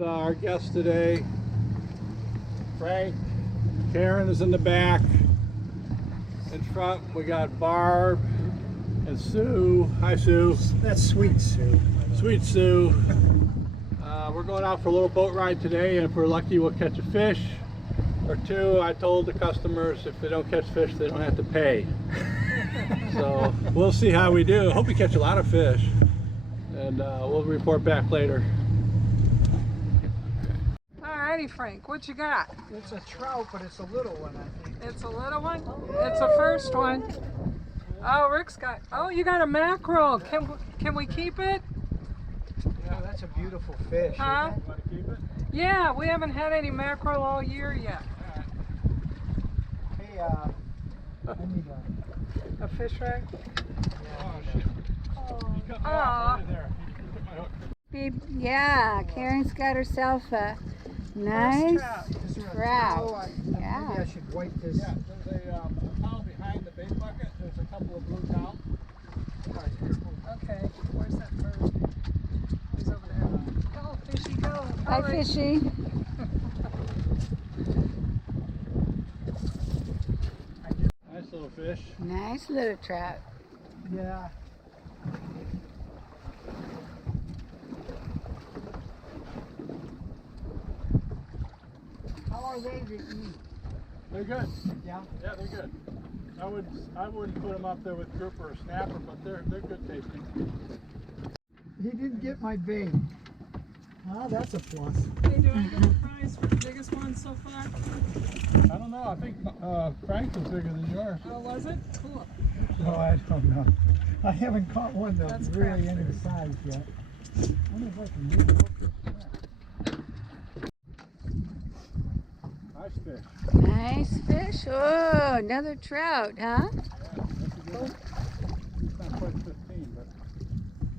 Our guest today, Frank. Karen is in the back. In front we got Barb and Sue. Hi, Sue. That's Sweet Sue. Sweet Sue. We're going out for a little boat ride today, and if we're lucky we'll catch a fish or two. I told the customers if they don't catch fish they don't have to pay. So we'll see how we do. Hope we catch a lot of fish, and we'll report back later. Alrighty, Frank, what you got? It's a trout, but it's a little one, I think. It's a little one? It's a first one. Oh, Rick's got, oh, you got a mackerel. Can we keep it? Yeah, that's a beautiful fish. Huh? Isn't it? Want to keep it? Yeah, we haven't had any mackerel all year yet. Hey, I need A fish rag? Oh shit. You cut me off Aw. right there. You took my hook. Yeah, Karen's got herself a nice Is there a trout. towel? Maybe Yeah. I should wipe this. Yeah, there's a towel behind the bait bucket. There's a couple of blue towels. Okay, where's that bird? He's over there. Go, fishy, go. Hi, Hurry. fishy. Nice little fish. Nice little trout. Yeah. How are they to eat? They're good. Yeah. Yeah, they're good. I wouldn't put them up there with grouper or snapper, but they're good tasting. He didn't get my bait. Ah, that's a plus. Hey, do I get a prize for the biggest one so far? I don't know. I think Frank's was bigger than yours. Oh, was it? Cool. Oh, I don't know. I haven't caught one that's That's really crap. any size yet. I wonder if I can move it Nice fish. Nice fish. Oh, another trout, huh? Yeah, that's a good one. It's not quite 15, but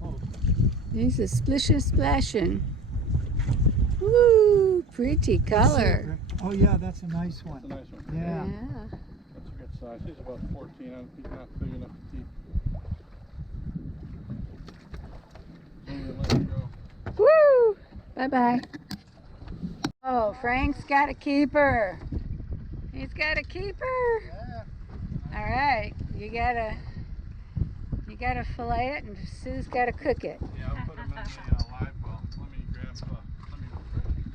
close. He's a splishin' splashin'. Woo, pretty color. Oh yeah, that's a nice That's a one. nice one. Yeah. That's a good size. He's about 14. He's not big enough to keep. I'm gonna let him go. Woo! Bye-bye. Oh, Frank's got a keeper. He's got a keeper. Yeah. All right, you gotta fillet it, and Sue's gotta cook it. Yeah, I'll put him in the live well. Let me grab. Let me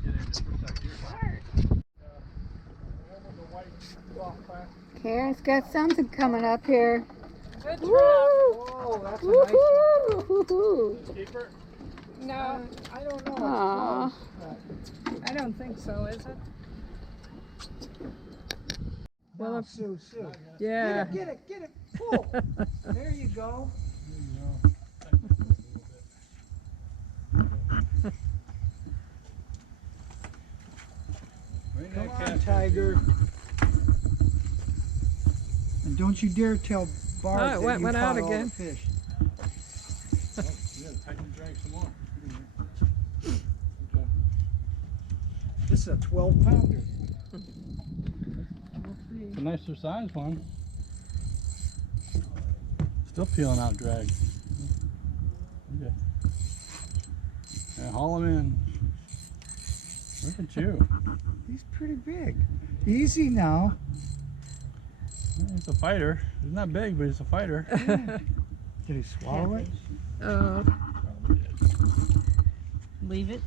get in just for a second. The white soft plastic. Karen's got something coming up here. Good trout. Woo! Oh, that's a nice one. Woo-hoo-hoo-hoo. Keeper. No, I don't know. Aw. It's close, I don't think so, is it? but- Well, Now, if- Sue. Yeah. Get it. Pull. There you go. Come on, Tiger. And don't you dare tell Barb Oh, it that went you out caught all again. the fish. Yeah, Titan drank some more. This is a 12-pounder. It's a nicer size one. Still peeling out drag. Okay. Yeah, haul him in. Look at you. He's pretty big. Easy now. He's a fighter. He's not big, but he's a fighter. Did he swallow it? Leave it.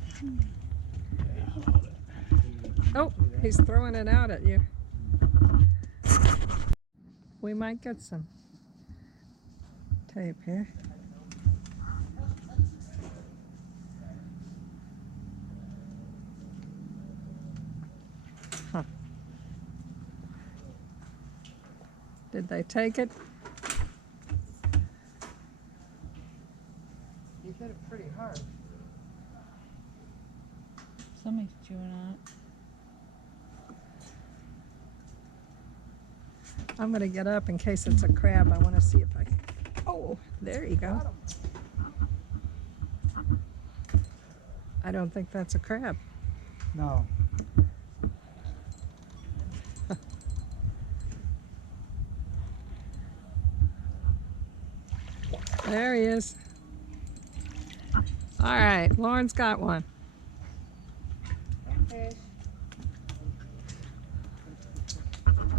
Oh, he's throwing it out at you. We might get some tape here. Huh. Did they take it? You hit it pretty hard. Somebody's chewing on it. I'm going to get up in case it's a crab. I want to see if I can. Oh, there you go. I don't think that's a crab. No. There he is. All right, Lauren's got one. fish.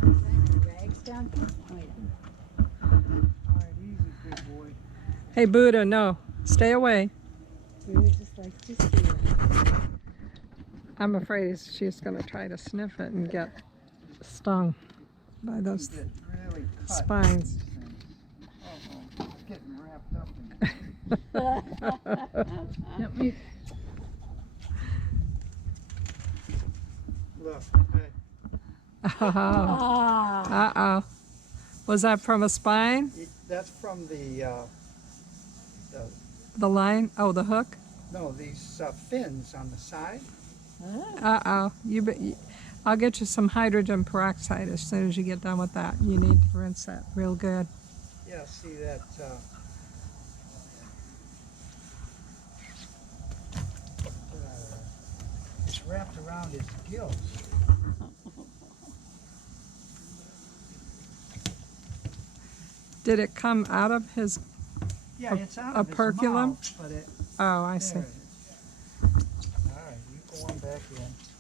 Is that a rags donkey? Oh, yeah. All right, easy, big boy. Hey, Buddha, no. Stay away. Buddha just likes to see her. I'm afraid she's going to try to sniff it and get stung by those Get really cut. spines. Uh-oh, it's getting wrapped up in it. Look, hey, Oh. Ah. Uh-oh. Was that from a spine? that's from the The line? Oh, the hook? no, these fins on the side. Uh-oh. I'll get you some hydrogen peroxide as soon as you get done with that. You need to rinse that real good. Yeah, see that, it's wrapped around his gills. Did it come out of his... Yeah, it's out a of his perculum? mouth, but it, Oh, I see. there it is. All right, you go on back in.